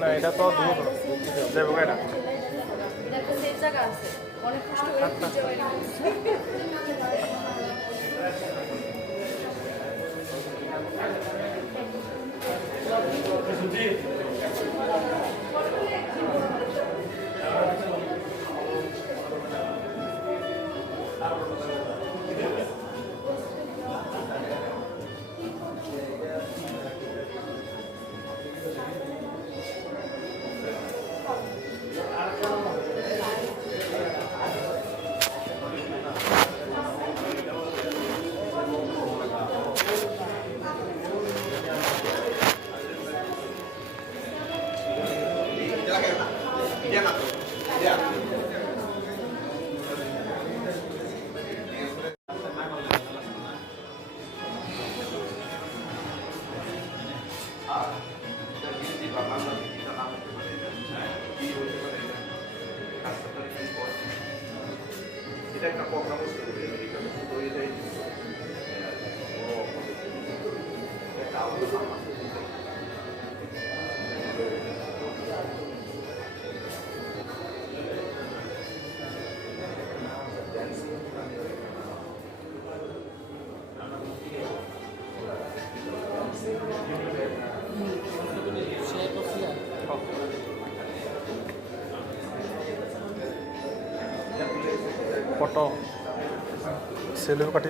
না এটা তো ধুবো যাবো এটা দেখো সেই জায়গা আছে অনেক কষ্ট করে খুঁজে বাইরে একটা পরামর্শ করি আমেরিকান তো এটাই ফটো সেলফি কাটি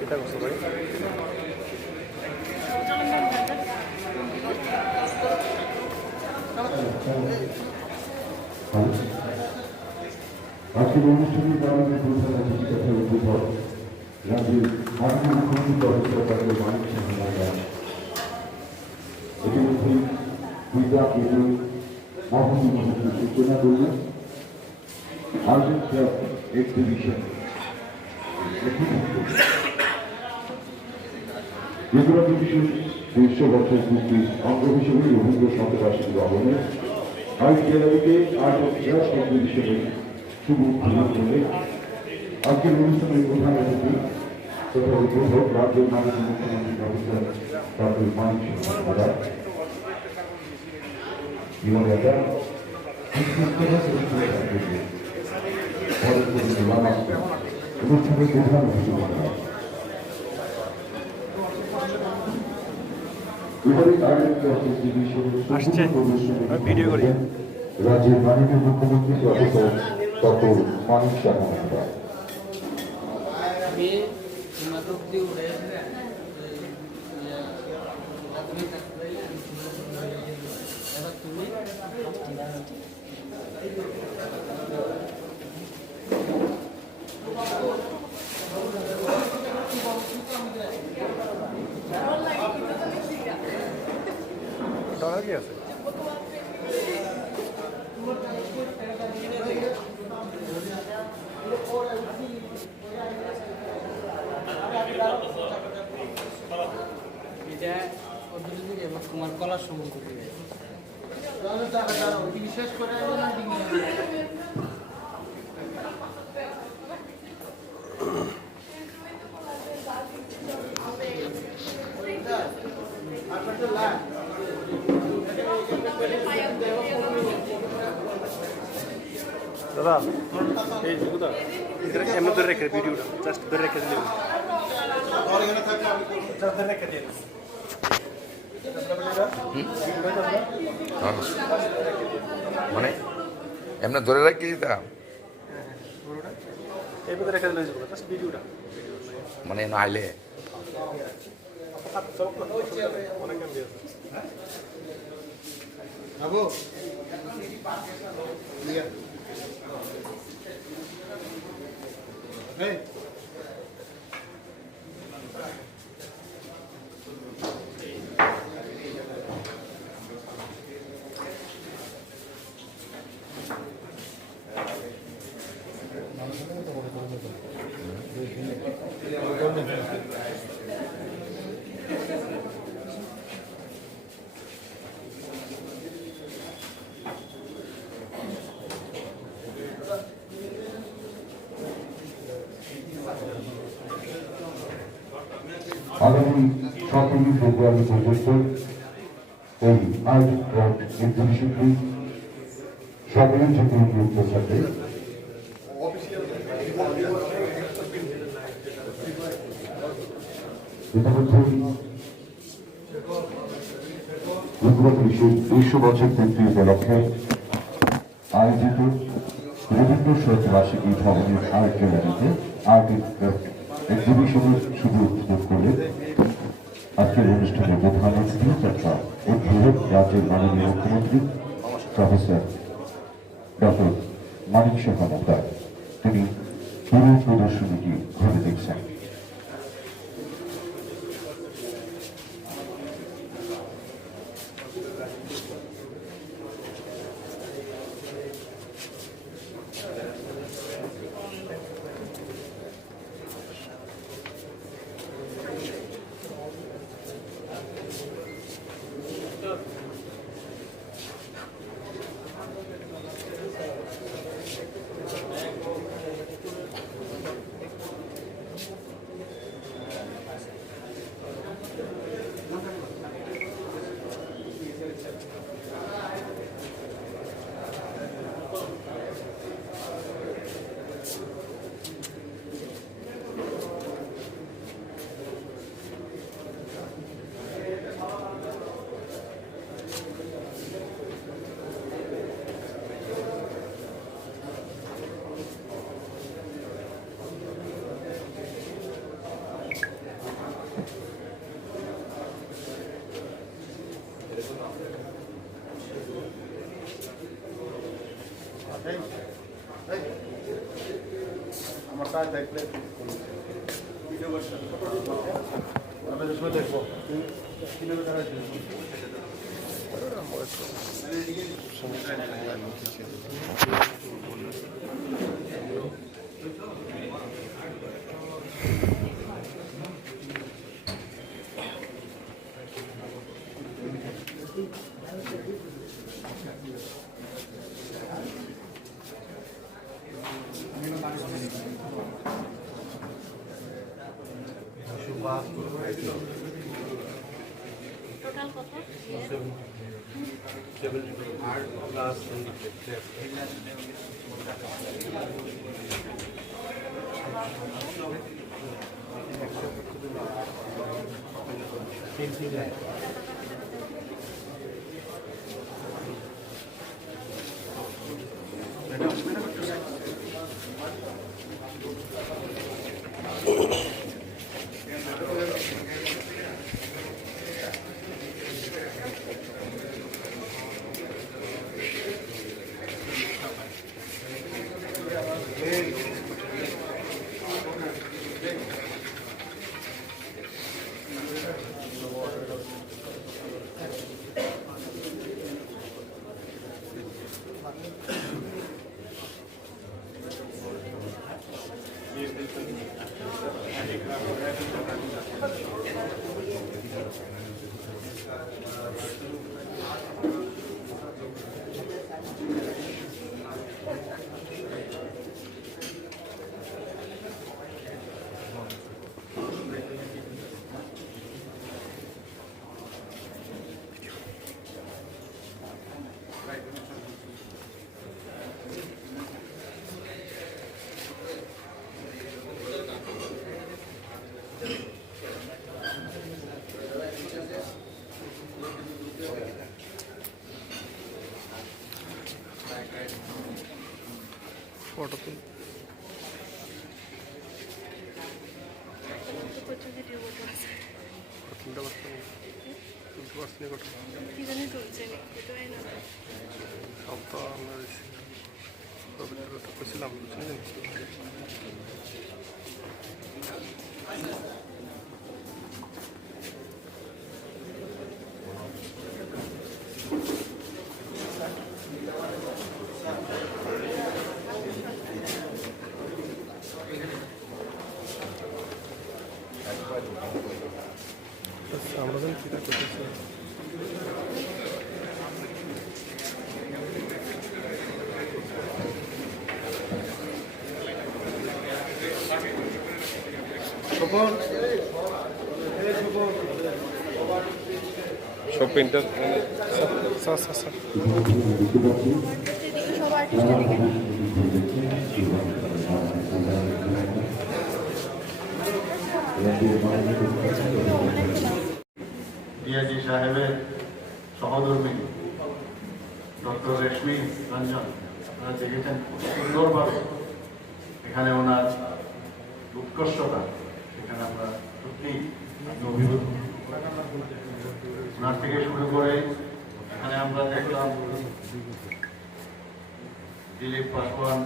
kita gusto ba? আজকের অনুষ্ঠানে আমাদের প্রধান অতিথি উদ্বোধক রাজ্যের মাননীয় মুখ্যমন্ত্রী ডক্টর মানিক সাহা ইতিমধ্যেই পূজা পুজো মহামন্ত্রী সূচনা করলেন আর্জেন্ট ক্লাব এক্সিবিশন ত্রিপুরা ডিভিশন 100 বছর পূর্তির অঙ্গ হিসেবে রবীন্দ্র শতবার্ষিকী ভবনে আর্ট গ্যালারিতে আর্ট অফ ক্লাস এক্সিবিশনের শুভ উদ্বোধন করলেন আজকের অনুষ্ঠানের প্রধান অতিথি তথা উদ্বোধক রাজ্যের মাননীয় মুখ্যমন্ত্রী ডক্টর মানিক সাহা জীবনেতা অনুষ্ঠানের প্রধান অতিথি রাজ্যের মাননীয় মুখ্যমন্ত্রী ডক্টর মানিক সাহা ডলার কি আছে এটা তোমার কলার সম্পর্ক শেষ করে দাদা এই দাদা এমনি ধরে রেখে ভিডিওটা জাস্ট ধরে রেখে দিলে ধরে রেখে দিন মানে এমনি ধরে রাখি দিতাম এইভাবে রেখে দিলে জাস্ট ভিডিওটা মানে না আইলে অনেক এমবি আছে আবু এই আগামী 17 ফেব্রুয়ারি পর্যন্ত এই আর্ট ক্রাফট এক্সিবিশনটি সকলের জন্য উন্মুক্ত থাকে ইতিমধ্যেই ত্রিপুরা পুলিশের 200 বছর পূর্তি উপলক্ষে আয়োজিত রবীন্দ্র শতবার্ষিকী ভবনের আর্ট গ্যালারিতে আর্ট এক্সিবিশনের শুভ উদ্বোধন করে আজকের অনুষ্ঠানে প্রধান অতিথি তথা উদ্বোধক রাজ্যের মাননীয় মুখ্যমন্ত্রী প্রফেসর ডক্টর মানিক শেখর মহোদয়। তিনি পুরো প্রদর্শনীটি ঘুরে দেখছেন। আমার কাজ দেখলে ভিডিও করতে আমি সময় দেখবো কিভাবে করা টোটাল কত? ফটো তুল ভিডিও করতে আছে তুলতে পারছি তুলতে পারছি না কথা কি জানি চলছে এটাই না সব তো আমরা পবিত্র কথা বলছিলাম আমরা যেন কীটা করতেছি সব পেন্টার স্যার স্যার স্যার সব আর্টিস্ট এদিকে রাজ্যের মাননীয় মুখ্যমন্ত্রী ডিআইজি সাহেবের সহধর্মী ডক্টর রেশমি রঞ্জন, আপনারা দেখেছেন খুব সুন্দরভাবে এখানে ওনার উৎকর্ষতা, সেখানে আমরা সত্যি অভিভূত। ওনার থেকে শুরু করে এখানে আমরা দেখলাম দিলীপ পাসওয়ান,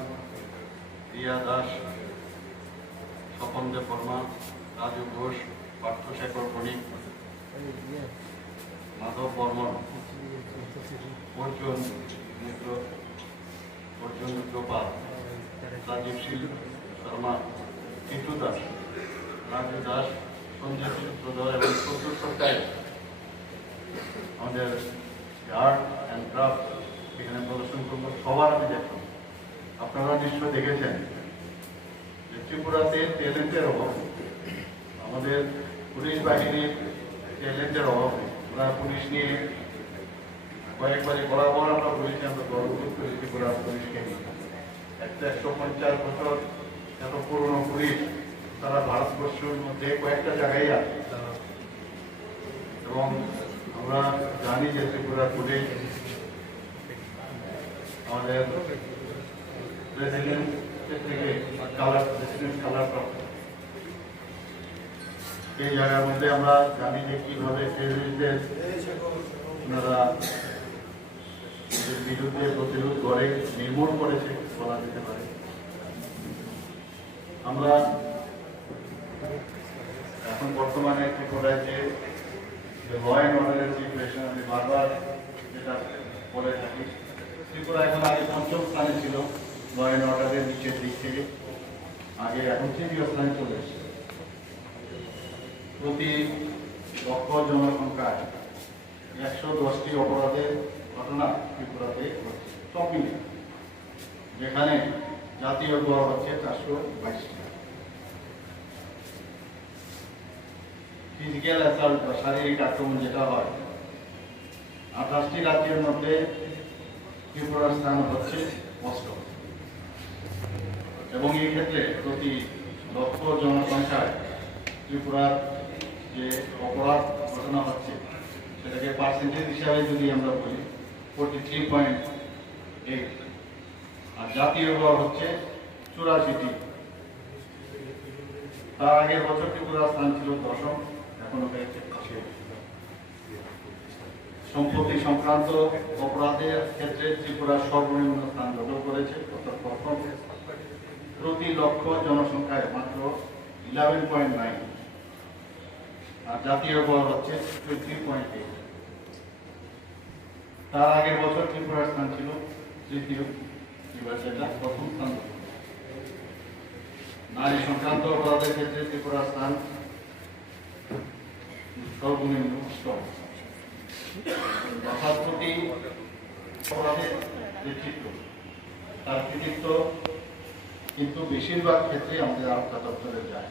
রিয়া দাস, স্বপন দেব বর্মা, রাজু ঘোষ, পার্থশেখর বণিক, মাধব বর্মন, অর্জুন মিত্র, অর্জুন গোপাল, রাজীব শীল শর্মা, কিটু দাস, রাজু দাস, সঞ্জয় সূত্রধর এবং প্রচুর সরকার আমাদের আর্ট অ্যান্ড ক্রাফট এখানে প্রদর্শন করবো। সবার আমি দেখলাম, আপনারা নিশ্চয় দেখেছেন যে ত্রিপুরাতে ট্যালেন্টের অভাব, আমাদের পুলিশ বাহিনীর ট্যালেন্টের অভাব। ওরা পুলিশ নিয়ে কয়েকবারই বরাবর আমরা বলেছি, আমরা গর্ববোধ করি ত্রিপুরা পুলিশকে নিয়ে। 150 বছর এত পুরনো পুলিশ, তারা ভারতবর্ষের মধ্যে কয়েকটা জায়গায় আছে এবং আমরা জানি যে ত্রিপুরা পুলিশ আমাদের প্রেসিডেন্ট থেকে প্রেসিডেন্ট কালার প্রাপ্ত। এই জায়গার মধ্যে আমরা জানি যে কিভাবে টেররিস্টদের ওনারা বিরুদ্ধে প্রতিরোধ করে নির্মূল করেছে বলা যেতে পারে। আমরা এখন বর্তমানে ত্রিপুরায় যে ল অ্যান্ড অর্ডারের সিচুয়েশন, আমি বারবার যেটা বলে থাকি, ত্রিপুরা এখন আগে 5ম স্থানে ছিল ল অ্যান্ড অর্ডারের নিচের দিক থেকে, আগে এখন 3য় স্থানে চলে এসেছে। প্রতি লক্ষ জনসংখ্যায় 110টি অপরাধের ঘটনা ত্রিপুরাতে ঘটছে, সব মিলে, যেখানে জাতীয় গড় হচ্ছে 422টি। ফিজিক্যাল অ্যাসল্ট বা শারীরিক আক্রমণ যেটা হয়, 28টি রাজ্যের মধ্যে ত্রিপুরার স্থান হচ্ছে 8ম, এবং এই ক্ষেত্রে প্রতি লক্ষ জনসংখ্যায় ত্রিপুরার যে অপরাধ ঘটনা হচ্ছে সেটাকে পার্সেন্টেজ হিসাবে যদি আমরা বলি 43.8, আর জাতীয় গড় হচ্ছে 84টি। তার আগের বছর ত্রিপুরার স্থান ছিল 10ম, এখনো হয়েছে 6। সম্পত্তি সংক্রান্ত অপরাধের ক্ষেত্রে ত্রিপুরা সর্বনিম্ন স্থান দখল করেছে, অর্থাৎ প্রথম। প্রতি লক্ষ জনসংখ্যায় মাত্র 11.9, আর জাতীয় গড় হচ্ছে 3.8। তার আগের বছর ত্রিপুরার স্থান ছিল 3য়, এবার সেটা 1ম স্থান। নারী সংক্রান্ত অপরাধের ক্ষেত্রে ত্রিপুরার স্থান সর্বনিম্ন 8ম। অর্থাৎ প্রতি অপরাধের যে চিত্র, তার কৃতিত্ব কিন্তু বেশিরভাগ ক্ষেত্রে আমাদের আস্থা দপ্তরে যায়।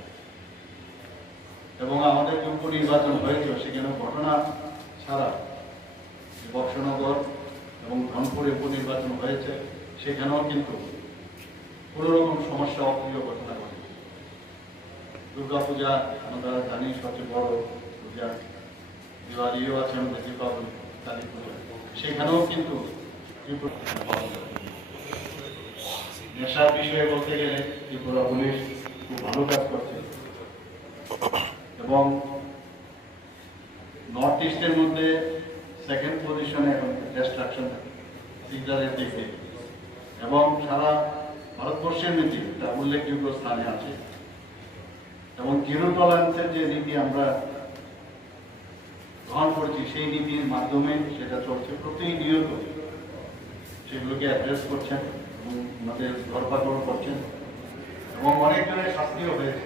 এবং আমাদের যে উপনির্বাচন হয়েছে সেখানে ঘটনা ছাড়া বক্সনগর এবং ধনপুরে উপনির্বাচন হয়েছে, সেখানেও কিন্তু কোনো রকম সমস্যা অপ্রিয় ঘটনা ঘটে। দুর্গাপূজা আমরা জানি সবচেয়ে বড় পূজা, দিওয়ালিও আছে আমাদের, দীপাবলি, কালী পূজা, সেখানেও কিন্তু নেশার বিষয়ে বলতে গেলে ত্রিপুরা পুলিশ খুব ভালো কাজ করছে এবং নর্থ ইস্টের মধ্যে 2nd পজিশনে এখন ডিস্ট্রাকশন সিজারের দিকে, এবং সারা ভারতবর্ষের নীতি এটা উল্লেখযোগ্য স্থানে আছে। এবং জিরো টলারেন্সের যে নীতি আমরা গ্রহণ করছি, সেই নীতির মাধ্যমে সেটা চলছে, প্রতিনিয়ত সেগুলোকে অ্যাড্রেস করছেন এবং আমাদের ধরপাকড় করছেন এবং অনেকজনের শাস্তিও হয়েছে।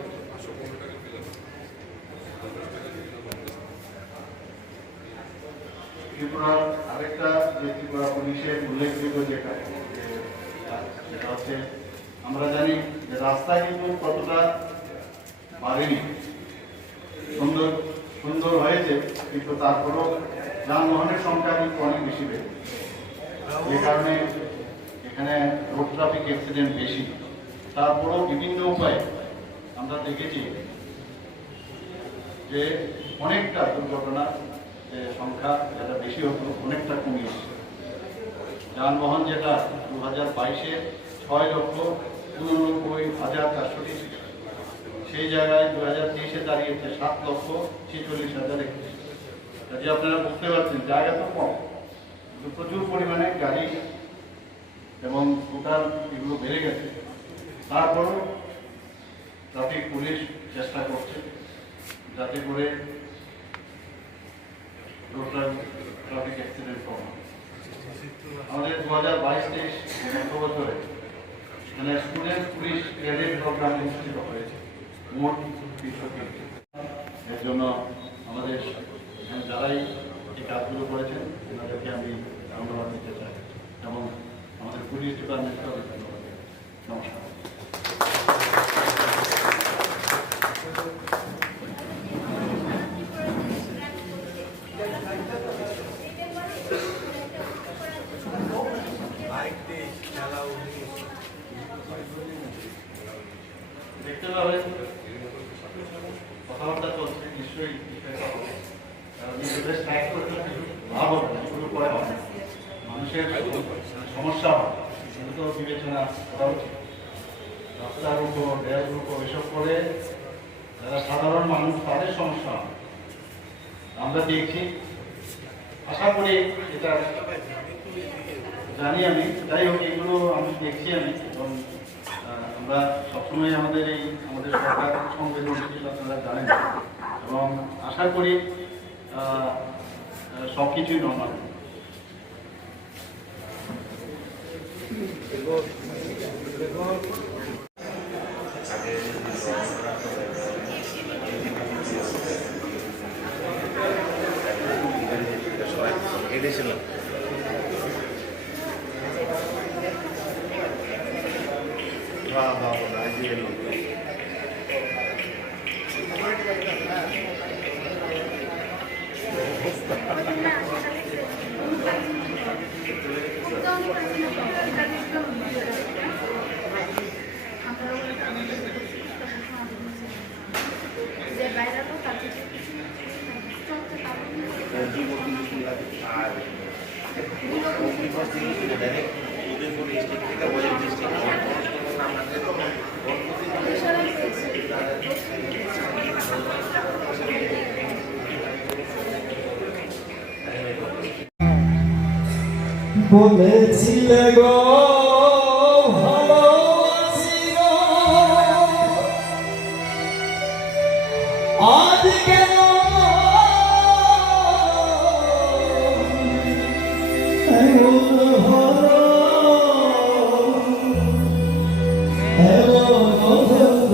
ত্রিপুরার আরেকটা যে ত্রিপুরা পুলিশের উল্লেখযোগ্য যেটা সেটা হচ্ছে, আমরা জানি যে রাস্তায় কিন্তু কতটা বাড়েনি, সুন্দর সুন্দর হয়েছে, কিন্তু তারপরেও যানবাহনের সংখ্যা কিন্তু অনেক বেশি বেড়ে, যে কারণে এখানে রোড ট্রাফিক অ্যাক্সিডেন্ট বেশি। তারপরেও বিভিন্ন উপায়ে আমরা দেখেছি যে অনেকটা দুর্ঘটনার যে সংখ্যা যেটা বেশি হতো অনেকটা কমে এসেছে। যানবাহন যেটা 2022-এ 6,89,440 ছিল, সেই জায়গায় 2023-এ দাঁড়িয়েছে 7,46,000। কাজে আপনারা বুঝতে পারছেন জায়গা তো কম, কিন্তু প্রচুর পরিমাণে গাড়ি এবং স্কুটার এগুলো বেড়ে গেছে। তারপরও ট্রাফিক পুলিশ চেষ্টা করছে যাতে করে ট্রাফিক অ্যাক্সিডেন্ট কম হয়। আমাদের 2022-23 বছরে মানে স্টুডেন্ট পুলিশ ক্রেডিট প্রোগ্রাম অনুষ্ঠিত হয়েছে মোট 303। এর জন্য আমাদের এখানে যারাই এই কাজগুলো করেছেন তাদেরকে আমি ধন্যবাদ দিতে চাই এবং আমাদের পুলিশ ডিপার্টমেন্টকেও ধন্যবাদ দিই। নমস্কার। দেখতে পাবেন কথাবার্তা চলছে, নিশ্চয়ই নিজেদের স্ট্রাইক করে তো কিছু লাভ হবে না, এগুলো করে হবে না। মানুষের সমস্যা হবে, সেগুলো তো বিবেচনা করা উচিত। রাস্তার উপর রেলের উপর এসব করে যারা সাধারণ মানুষ তাদের সমস্যা হবে আমরা দেখছি। আশা করি এটা জানি আমি, যাই হোক এগুলো আমি দেখছি আমি, এবং আমরা সবসময় আমাদের সরকার সংবেদনশীল আপনারা জানেন, এবং আশা করি সব কিছুই নর্মাল। বলেছিলে গো ভালোবাসি গো, আজ কেন এমন হলো, এমন হলো, এমন হলো।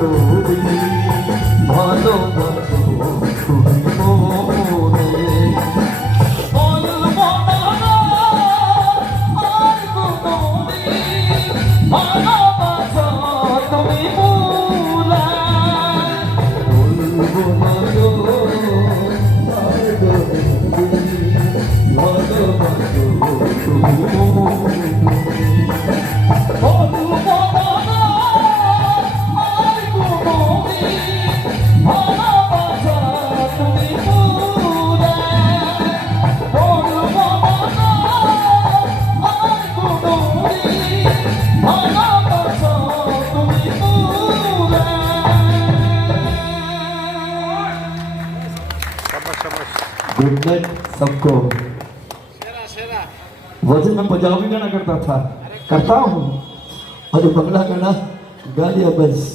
কতদিন ভালোবাসো তুমি মোরে বলবো না আর কোনদিন ভালোবাসো তুমি মোরে বলবো না আর কোনদিন ভালোবাসো তুমি মোরে गुड नाइट सबको वजन में पंजाबी गाना करता था करता हूँ और बंगला गाना गा लिया बस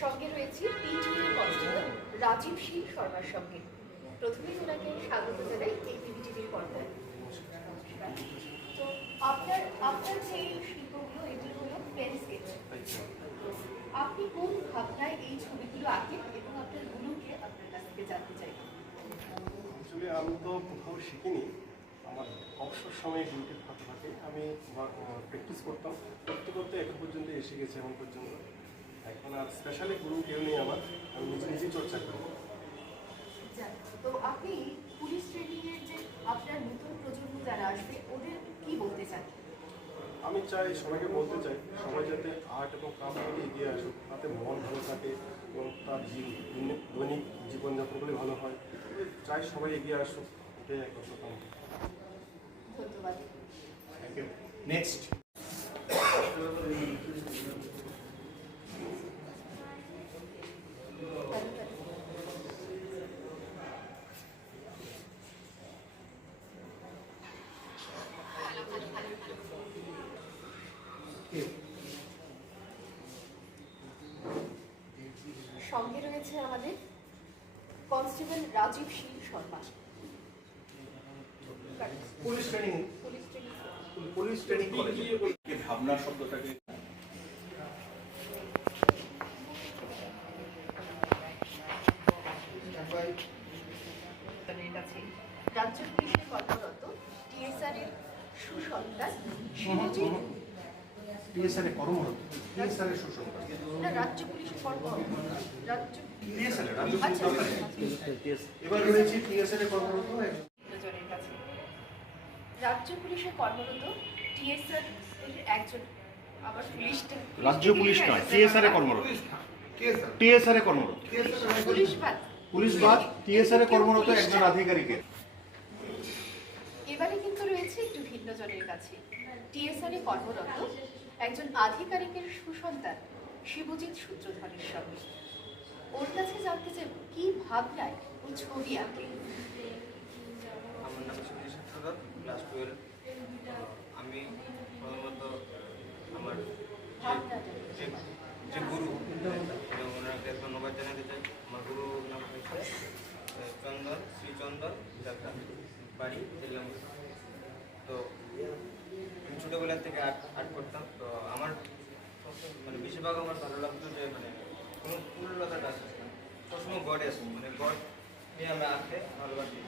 সঙ্গে রয়েছে পিটিএ কনস্টেবল রাজীব সিং শর্মার সঙ্গে। প্রথমেই ওনাকে স্বাগত জানাই এই টিভিটিভির পর্দায়। তো আপনার যে শিল্পগুলো এগুলো হলো পেন স্কেচ। আপনি কোন ভাবনায় এই ছবিগুলো আঁকেন এবং আপনার গুরুকে আপনার কাছ থেকে জানতে চাই। আসলে আমি তো কোথাও শিখিনি, আমার অবসর সময়ে ডিউটির ফাঁকে ফাঁকে আমি প্র্যাকটিস করতাম, করতে করতে এখন পর্যন্ত এসে গেছে এমন পর্যন্ত। এখন আর স্পেশালি গুরু কেউ নেই আমার, আমি নিজে নিজেই চর্চা করি। তো আপনি পুলিশ ট্রেনিংয়ের যে আপনার নতুন প্রজন্ম যারা আসবে ওদের কি বলতে চান? আমি চাই, সবাইকে বলতে চাই, সবাই যাতে আর্ট এবং ক্রাফট নিয়ে এগিয়ে আসুক, তাতে মন ভালো থাকে এবং তার দৈনিক জীবনযাপনগুলি ভালো হয়। চাই সবাই এগিয়ে আসুক, এটাই একমাত্র কাম। ধন্যবাদ। Thank you. নেক্সট। সঙ্গে রয়েছে আমাদের constable Rajiv Singh Sharma. Police training college ভাবনা শব্দটাকে রাজ্য পুলিশের কর্মরত টিএসআর এর সুসন্তান শিবজিৎ। টিএসআর এ কর্মরত, টিএসআর এর সুসন্তান না, রাজ্য পুলিশের কর্মরত রাজ্য টিএসআর এর আচ্ছা, এবার রয়েছে টিএসআর এর কর্মরত জনের কাছে। রাজ্য পুলিশের কর্মরত টিএসআর এর একজন, আবার পুলিশটা রাজ্য পুলিশ নয়, টিএসআর এ কর্মরত, টিএসআর এ কর্মরত, পুলিশ বাদ পুলিশ বাদ টিএসআর এ কর্মরত একজন আধিকারিকের। এবারে কিন্তু রয়েছে একটু ভিন্ন জনের কাছে। টিএসআর এ কর্মরত একজন আধিকারিকের সুসন্তান শিবজিৎ সূত্রধরের সঙ্গে। ওর কাছে জানতে চাইব কি ভাবনায় ও ছবি আঁকে। আমার নাম সুনীল সূত্রধর, ক্লাস 12। আমি প্রথমত আমার যে গুরু ওনাকে ধন্যবাদ জানাতে চাই। আমার গুরু নাম হচ্ছে শ্রীচন্দন যাত্রা, বাড়ি দিল্লাম। তো আমি ছোটোবেলার থেকে আর্ট করতাম। তো আমার মানে বেশিরভাগ আমার ভালো লাগতো যে মানে কোনো পুরুলতাটা আসে না, সবসময় গডে আসে, মানে গড নিয়ে আমরা আঁকতে ভালোবাসি।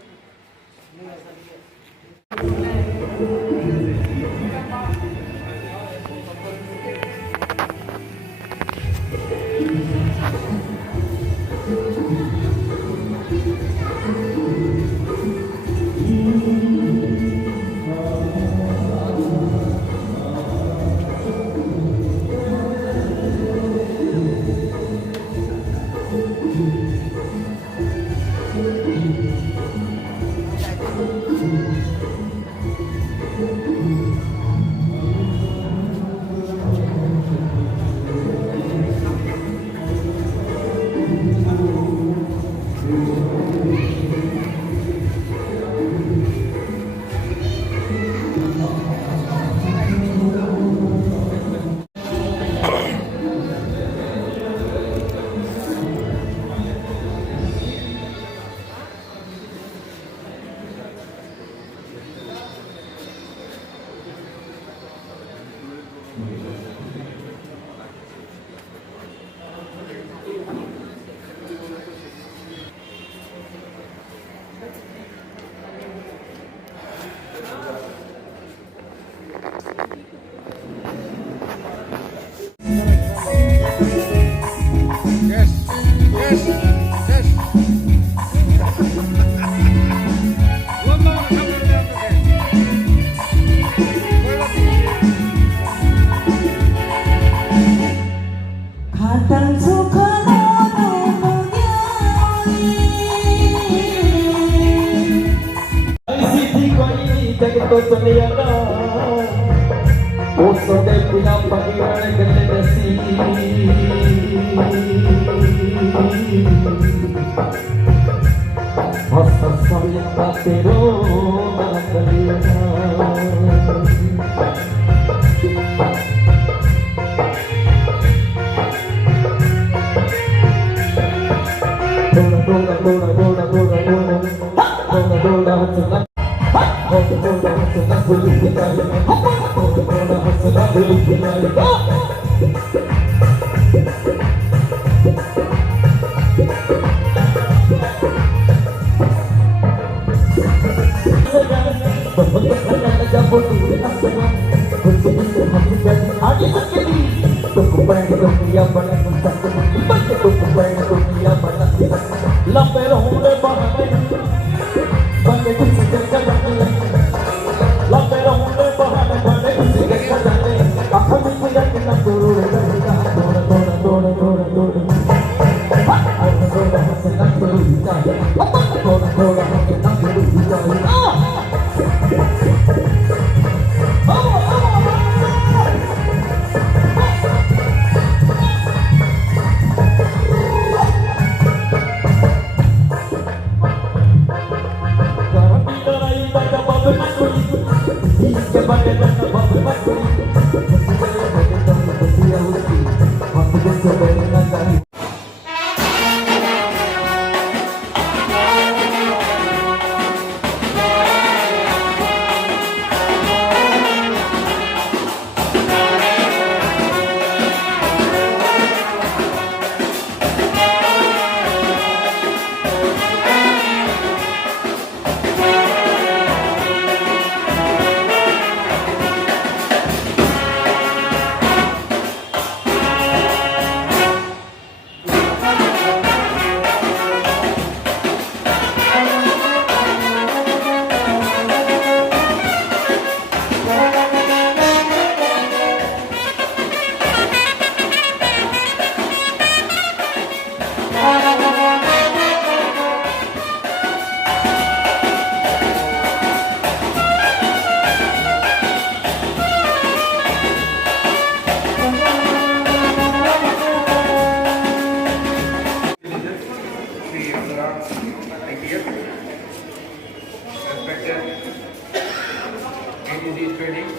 ICT training.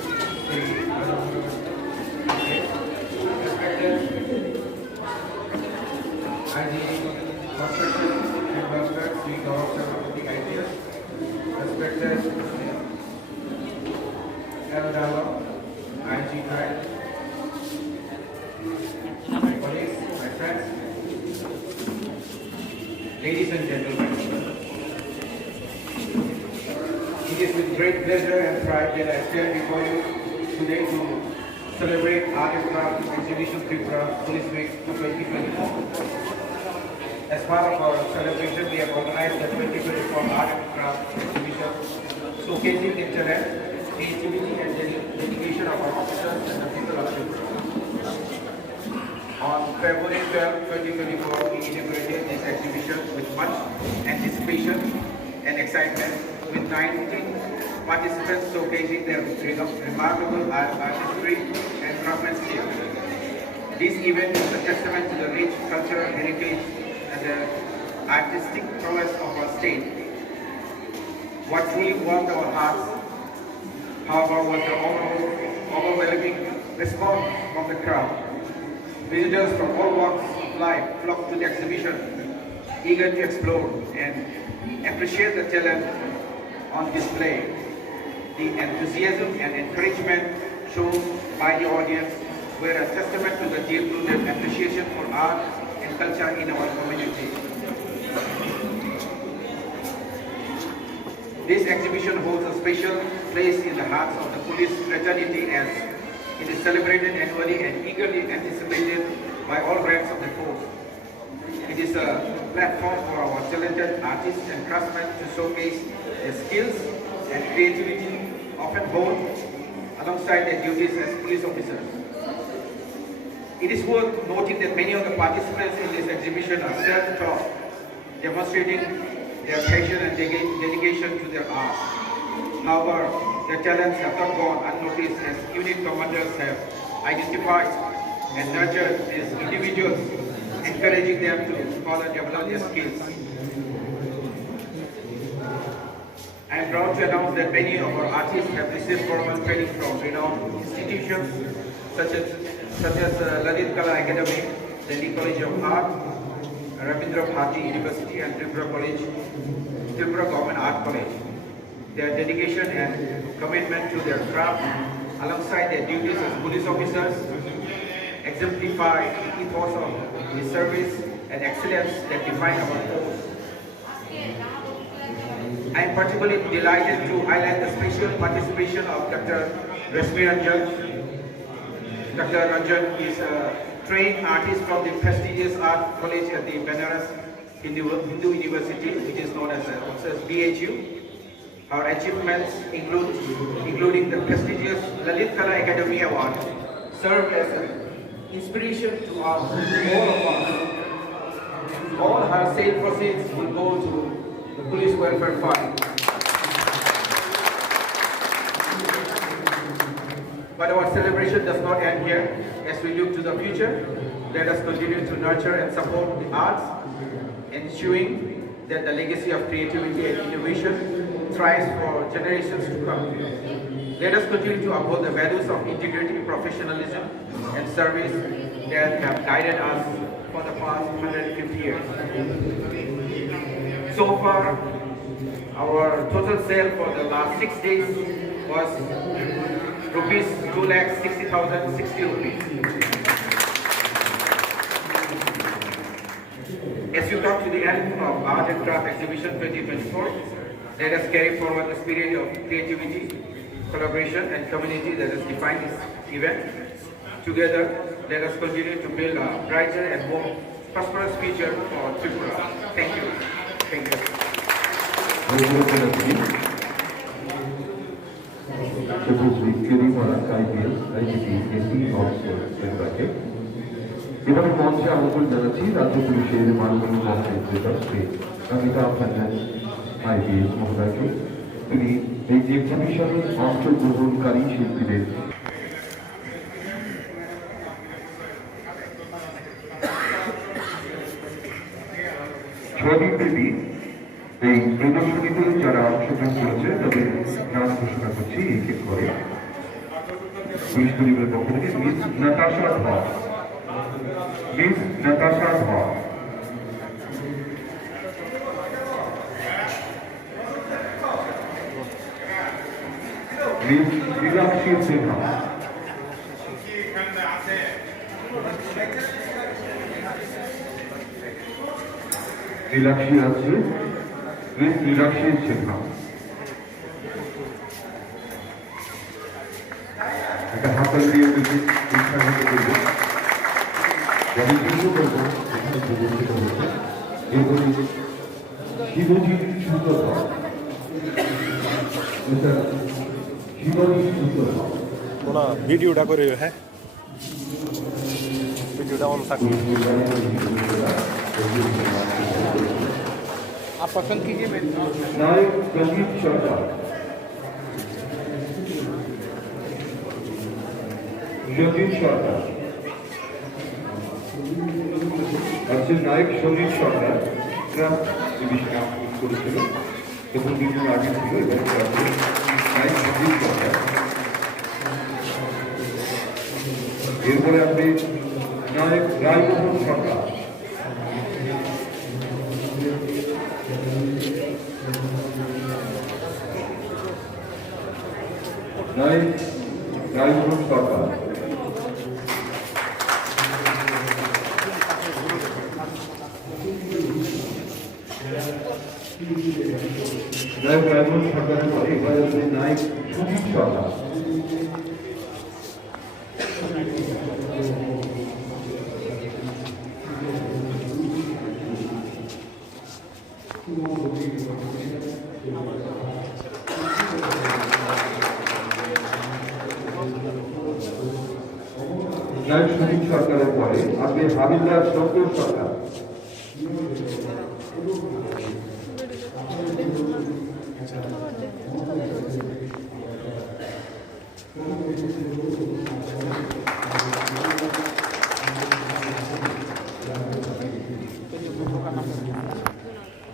Respected IG Construction Ambassador Sri Gaurav Chakraborty IPS. Respected L. Dalla, IG Track. My colleagues, my friends, ladies and gentlemen, it is with great pleasure and pride that I stand before you today to celebrate Art and Craft Exhibition Tripura Police Week 2024. As part of our celebration, we have organized the 2024 Art and Craft Exhibition, showcasing the talent, creativity and dedication of our officers and the people of Tripura. On February 12, 2024, we inaugurated this exhibition with much anticipation and excitement, with 19 participants showcasing their remarkable artistry and craftsmanship. This event is a testament to the rich cultural heritage and the artistic prowess of our state. What truly warmed our hearts, however, was the overwhelming response from the crowd. Visitors from all walks of life flocked to the exhibition, eager to explore and appreciate the talent on display. The enthusiasm and encouragement shown by the audience were a testament to the deep-rooted appreciation for art and culture in our community. This exhibition holds a special place in the hearts of the police fraternity as it is celebrated annually and eagerly anticipated by all ranks of the force. It is a platform for our talented artists and craftsmen to showcase their skills and creativity, often both alongside their duties as police officers. It is worth noting that many of the participants in this exhibition are self-taught, demonstrating their passion and dedication to their art. However, their talents have not gone unnoticed as unit commanders have identified and nurtured these individuals, encouraging them to further develop their skills. I am proud to announce that many of our artists have received formal training from renowned institutions such as Lalit Kala Academy, Delhi College of Art, Rabindra Bharati University and Tripura Government Art College. Their dedication and commitment to their craft alongside their duties as police officers exemplify the ethos of the service and excellence that define our force. I am particularly delighted to highlight the special participation of Dr. Rasmi Ranjan. Dr. Ranjan is a trained artist from the prestigious art college at the Banaras Hindu University, which is known as BHU. Our achievements including the prestigious Lalit Kala Academy Award, served as an inspiration to all of us. All her sale proceeds will go to the Police Welfare Fund. But our celebration does not end here. As we look to the future, let us continue to nurture and support the arts, ensuring that the legacy of creativity and innovation thrives for generations to come. Let us continue to uphold the values of integrity, professionalism, and service that have guided us for the past 150 years. So far, our total sale for the last 6 days was rupees 2,60,060 rupees. As we come to the end of Art and Craft Exhibition 2024, let us carry forward the spirit of creativity, collaboration and community that has defined this event. Together, let us continue to build a brighter and more prosperous future for Tripura. Thank you. Thank you. এবারে মঞ্চে আমন্ত্রণ জানাচ্ছি রাজ্য পুলিশের মাননীয় মহানির্দেশক শ্রী অমিতাভ বচ্চন IPS মহোদয়কে। তিনি এই এক্সিবিশনে অংশগ্রহণকারী শিল্পীদের ছবিপ্রীতি এই প্রদর্শনীতে যারা অংশগ্রহণ করেছে তাদের নাম ঘোষণা করছি এক এক করে। পুলিশ পরিবারের পক্ষ থেকে মিস নাতাশা ধর, মিস নাতাশা ধর, মিস নীলাক্ষী সিনহা, নীলাক্ষী আছে, মিস নীলাক্ষী সিনহা। একটা হাতাল দিয়ে উৎসাহিত করবে। আমি কিন্তু বলবো এখানে প্রদর্শিত হচ্ছে এগুলি শিবজির সুন্দর শিবজির সুন্দর ওরা ভিডিওটা করে হ্যাঁ ভিডিওটা অন থাকবে। आप पसंद कीजिए मेरी नायक संजीव सरकार, সঞ্জিত সরকার আছে, নায়ক সঞ্জিত সরকার ডিভিশনে আক্রমণ করেছিল এবং বিভিন্ন আগে ছিল এবং নায়ক সঞ্জিত সরকার। এরপরে আপনি নায়ক রায়মোহন সরকার, নায়ক রায়মোহন সরকার, নায়ক রায়মোহন সরকারের পরে এবার আসবে নায়ক সুজিত সরকার, নায়ক সুজিত সরকারের পরে আসবে হাবিলদার শঙ্কর সরকার,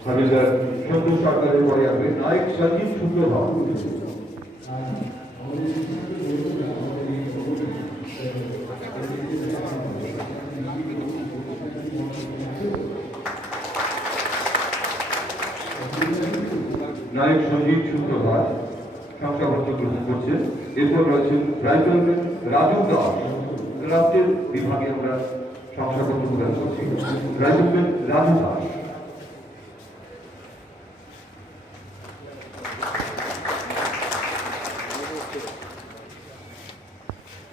হাবিলদার শঙ্কর সরকারের পরে আসবে নায়ক সঞ্জীব শুক্লধর, নায়ক সঞ্জীব শুক্লধর শংসাপত্র গ্রহণ করছেন। এরপর রয়েছেন রাইফেলম্যান রাজু দাস, রাজ্যের বিভাগে আমরা শংসাপত্র প্রদান করছি। রাইফেলম্যান রাজু দাস,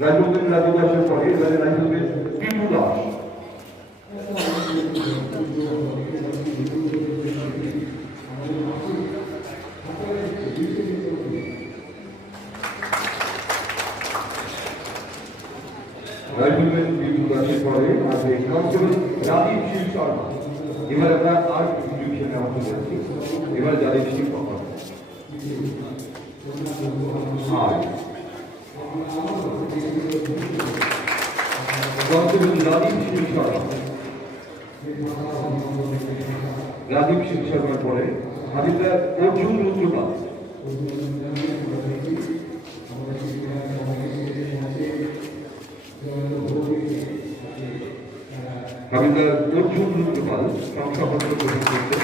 রাইফেলম্যান রাজু দাসের পরে এবারে রাইফেলম্যান টিটু দাস, রাইফেলম্যান টিটু দাসের পরে আছে কনস্টেবল রাজীব সিং শর্মা। এবার আমরা আর্ট ডিভিশনে অংশ নিয়েছি। এবার রাজীব সিং শর্মা কনস্টেবল রাজীব সিং শর্মা, রাজীব সিং শর্মার পরে হাবিলদার অর্জুন রুদ্রপাল, হাবিলদার অর্জুন রুদ্রপাল শংসাপত্র গ্রহণ করছেন।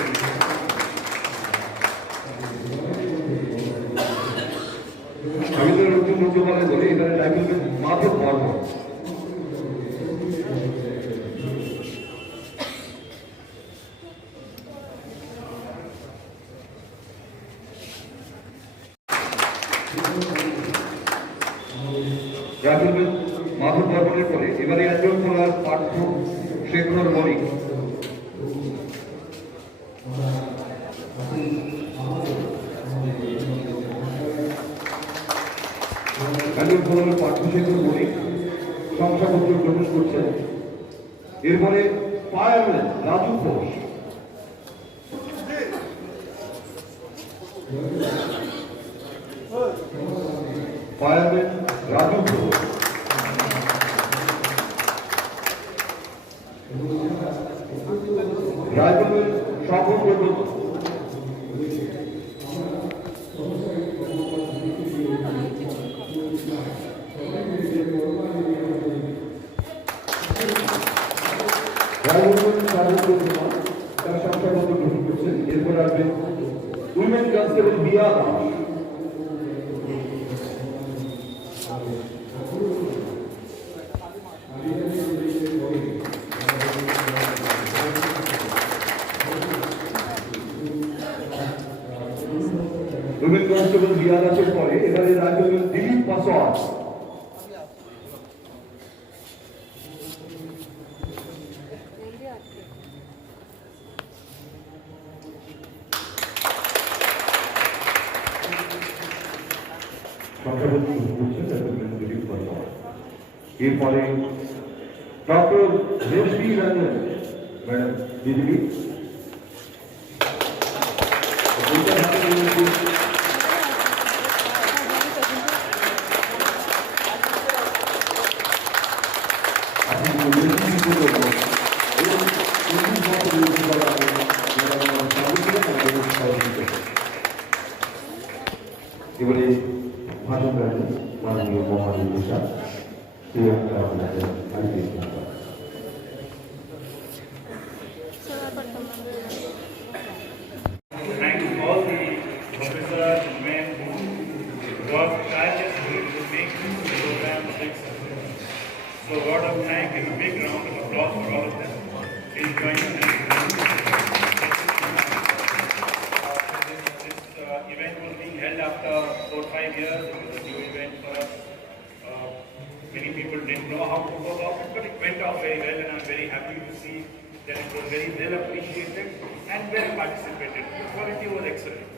হাবিলদার অর্জুন রুদ্রপালের বলে এবারে রাইফেলম্যান মাধব বর্মন, রাইফেলম্যান মাধব বর্মনের পরে এবারে একজন খেলার পার্থ শেখর মণিক, একজন খেলার পার্থ শেখর মণিক শংসাপত্র গ্রহণ করছেন। এরপরে ফায়ারম্যান রাজু ঘোষ, ফায়ারম্যান রাজু ঘোষ, রাইফেলম্যান স্বপন ব্রত, তার সংখ্যাগত গ্রহণ করছেন। এরপর আসবেন উইমেন কনস্টেবল বিয়া দাস। উইমেন কনস্টেবল বিয়া দাসের পরে এবারে রাখবেন দিলীপ পাসওয়ান। এরপরে ডক্টর রেশমি রঞ্জন ম্যাডাম দিদি এবারে ভাষণ রাখেন মাননীয় মহানির্দেশক প্রিয়াঙ্কা আপনাদের IPS number. Thank all the officers and men who work tirelessly to make this program successful. So a lot of thanks and a big round of applause for all of them. Please join us. This event was being held after 4 or 5 years. It was a new event for us. Many people didn't know how to go about it, but it went off very well, and I'm very happy to see that it was very well appreciated and well participated. The quality was excellent.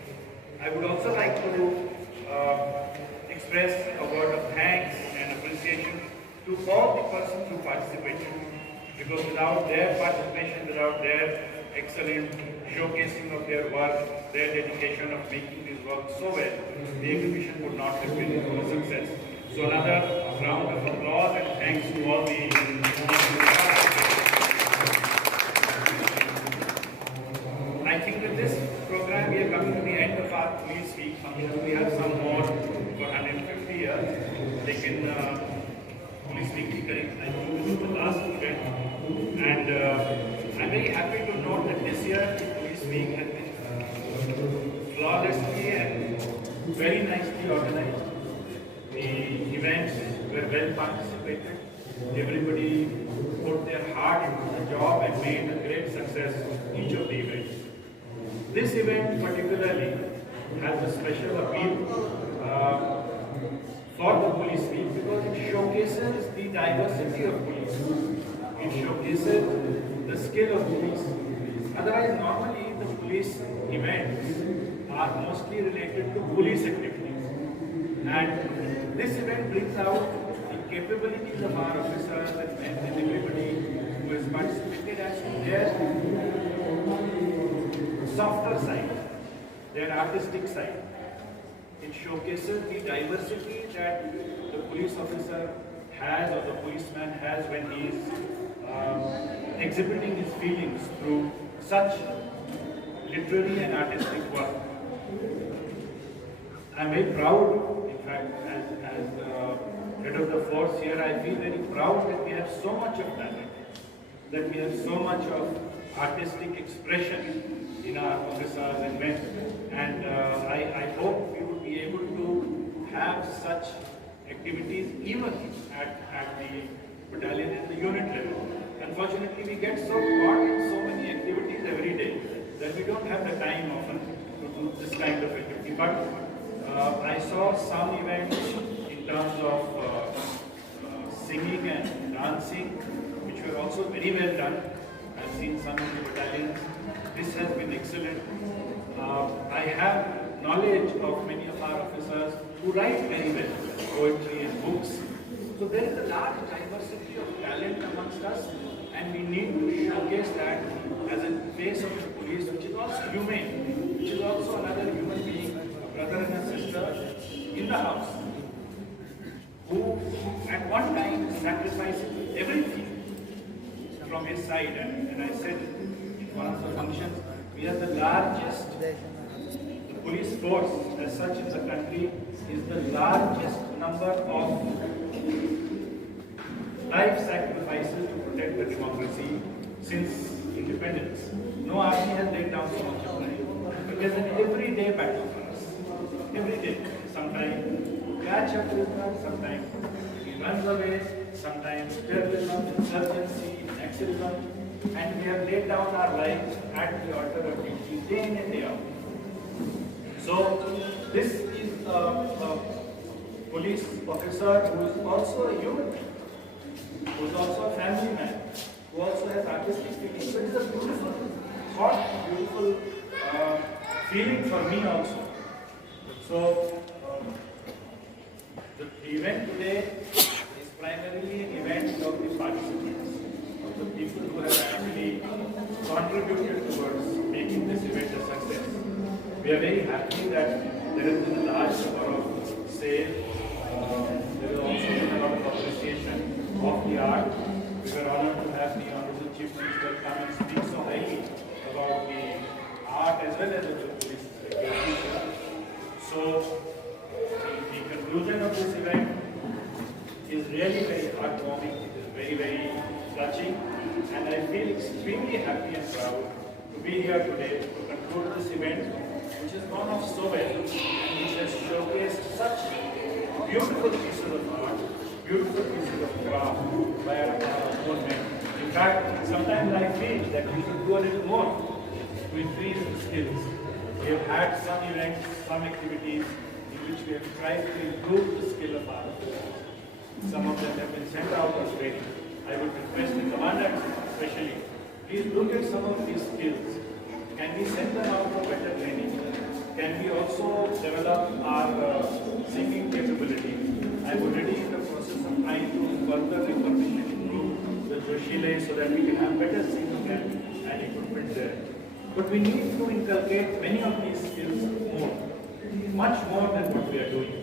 I would also like to express a word of thanks and appreciation to all the persons who participated, because without their participation, without their excellent showcasing of their work, their dedication of making this work so well, the exhibition would not have been a success. So another round of applause and thanks to all the I think with this program we are coming to the end of our police week function. We have some more for 150 years. Lekin police week ki kareeb I think this is the last event, and I'm very happy to note that this year the police week has been flawlessly and very nicely organized. The events were well participated. Everybody put their heart into the job and made a great success each of the events. This event particularly has a special appeal for the police week because it showcases the diversity of police. It showcases the skill of police. Otherwise, normally the police events are mostly related to police activities. And this event brings out the capabilities of our officers and men and everybody who has participated as to their softer side, their artistic side. It showcases the diversity that the police officer has or the policeman has when he is exhibiting his feelings through such literary and artistic work. I'm very proud, in fact, as head of the force here, I feel very proud that we have so much of talent, that we have so much of artistic expression in our officers and men. And I hope we will be able to have such activities even at the battalion and the unit level. Unfortunately, we get so caught in so many activities every day that we don't have the time often to do this kind of activity. But I saw some events in terms of singing and dancing, which were also very well done. I've seen some of the battalions. This has been excellent. I have knowledge of many of our officers who write very well, poetry and books. So there is a large diversity of talent amongst us, and we need to showcase that as a face of the police, which is also humane, which is also another human being, a brother and a sister in the house, who at one time sacrifices everything from his side. And I said in one of the functions, we are the largest, the police force as such in the country is the largest number of life sacrifices to protect the democracy since independence. No army has laid down so much of life. It is an everyday battle for us. Every day. Sometimes we catch up with them, sometimes he runs away, sometimes terrorism, insurgency, Naxalism, and we have laid down our lives at the altar of duty day in and day out. So this is a police officer who is also a human being, who is also a family man, who also has artistic feelings. So it is a beautiful thought, beautiful feeling for me also. So the event today is primarily an event of the participants, of the people who have actually contributed towards making this event a success. We are very happy that there has been a large number of sales. There has also been a lot of appreciation of the art. We were honored to have the Honorable Chief Minister come and speak so highly about the art as well as the police security. So the conclusion of this event is really very heartwarming. It is very, very touching. And I feel extremely happy and proud to be here today to conclude this event, which has gone off so well and which has showcased such beautiful pieces of art, beautiful pieces of craft by our own men. In fact, sometimes I feel that we should do a little more to increase the skills. We have had some events, some activities in which we have tried to improve the skill of our forces. Some of them have been sent out as training. I would request the commandants especially, please look at some of these skills. Can we send them out for better training? Can we also develop our singing capabilities? I'm already in the process of trying to further information improve the Joshile so that we can have better singing and equipment there. But we need to inculcate many of these skills more, much more than what we are doing.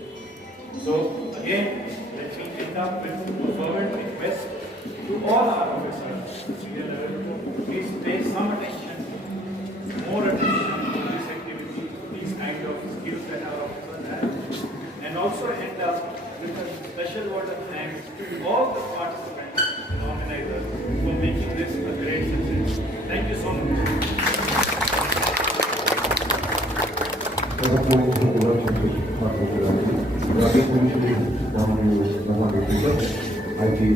So again, let me end up with a fervent request to all our officers, please pay some attention, more attention to this activity, to these kind of skills that our officers have, and also end up with a special word of thanks to all the participants and organizers for making this a great success. Thank you so much. রাজ্য কমিশনের মাননীয় মহানির্দেশক আইজি